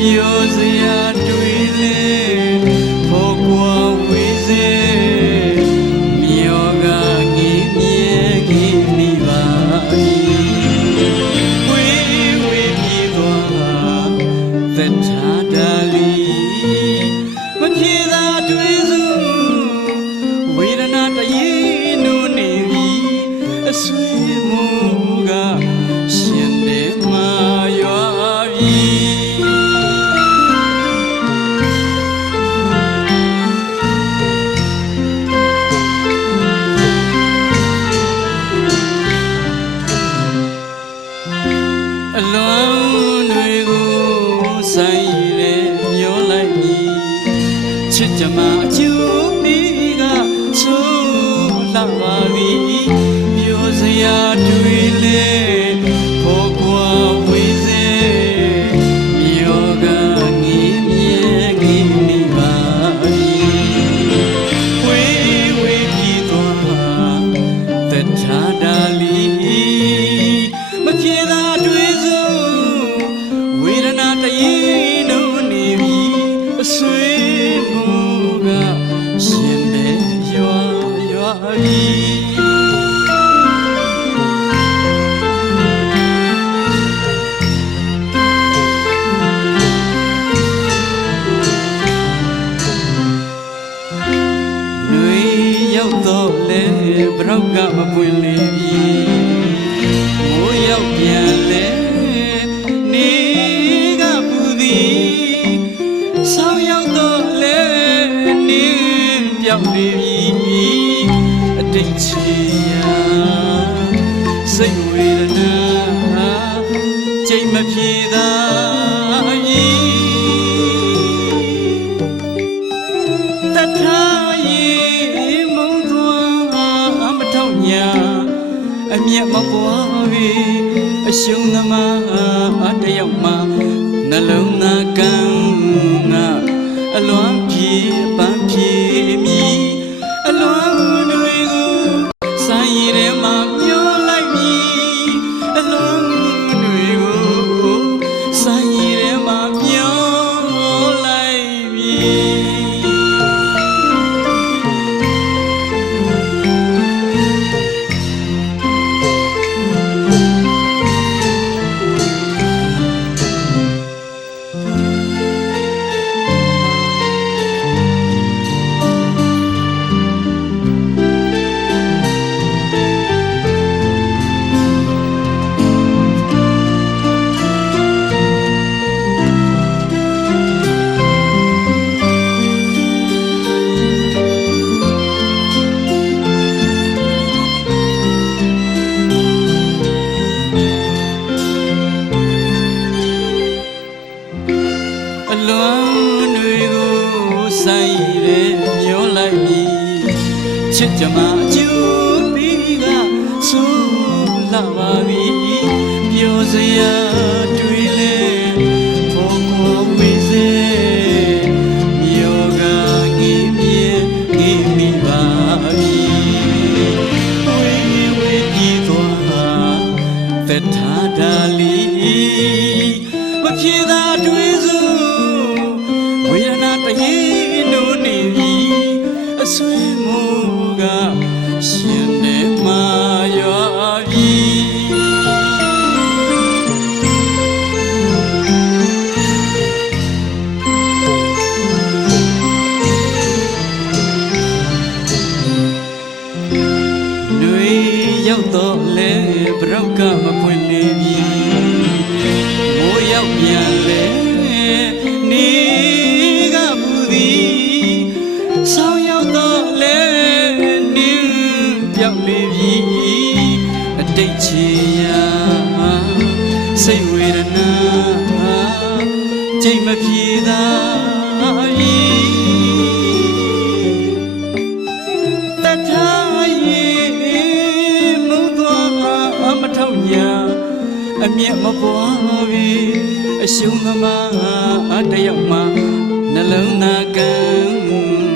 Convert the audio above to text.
ပြောစရာတွေ့လေဖို့ကွာဝေးစေမြောကငေးမြဲကြီးနေပါဝေးဝေးပြေသွားသက်သာတာလီမပြေသာတွေ့စုဝေဒနာတရေနုနေပြီအဆွေမူကရှင်တဲ့မှာရွာပြီအလွန်တွေကိုဆိုင်လေမျောလိုက်ပြီချစ်ကြမှာအကျိုးပြီးကဆိုးလာပါပြီပြောစရာတွေ့လေဖို့ကွာဝေးစေမြောကငေးမြဲကြီးနေပါပြီဝေးဝေးပြေးသွားသက်သာတာလီမပြေသာတွေ့စုဝေဒနာတရေနုနေပြီအဆွေမူကရှင်တဲ့ရွာပြီရောက်တော့လေဘရောက်ကမပွင့်လေပြီမိုးရောက်ပြန်လေနေကပူသည်ဆောင်းရောက်တော့လေနေပြောင်းလေပြီအတိတ်ချီရာစိတ်ဝေဒနာကြိတ်မပြေသာပြီတထားအမျက်မပွားပြီအရှုံးသမားတယောက်မှနှလုံးသားကန်းငါအလွမ်းပြေပန်းပြေမြည်အလွမ်းတွေကိုဆိုင်ရည်ထဲမှာမျောလိုက်ပြီအလွမ်းတွေကိုဆိုင်ရည်ထဲမှာမျောလိုက်ပြီအလွန်တွေကိုဆိုင်ရဲမျောလိုက်ပြီချစ်ကြမှာအကျိုးပြီးကဆိုးလာပါပြီပြောစရာတွေ့လေဖို့ကိုဝေးစေမြောကငေးမြဲကြီးနေပါပြီဝေးဝေးပြေးသွားသက်သာတာလီမပြေသာတွေ့စုဝေဒနာတရေနုနေပြီအဆွေမူကရှင်တဲ့မှာရွာပြီနှွေရောက်တော့လေဘရောက်ကမပွင့်လေပြီမိုးရောက်ပြန်လေနေကပူသည်ဆောင်းရောက်တော့လေနေပြောင်းလေပြီအတိတ်ချီရာစိတ်ဝေဒနာကြိတ်မပြေသာပြီတထားရေမုန်းသွားမထောက်ညာအမျက်မပွားပြီအရှုံးသမားတယောက်မှနှလုံးသားကန်း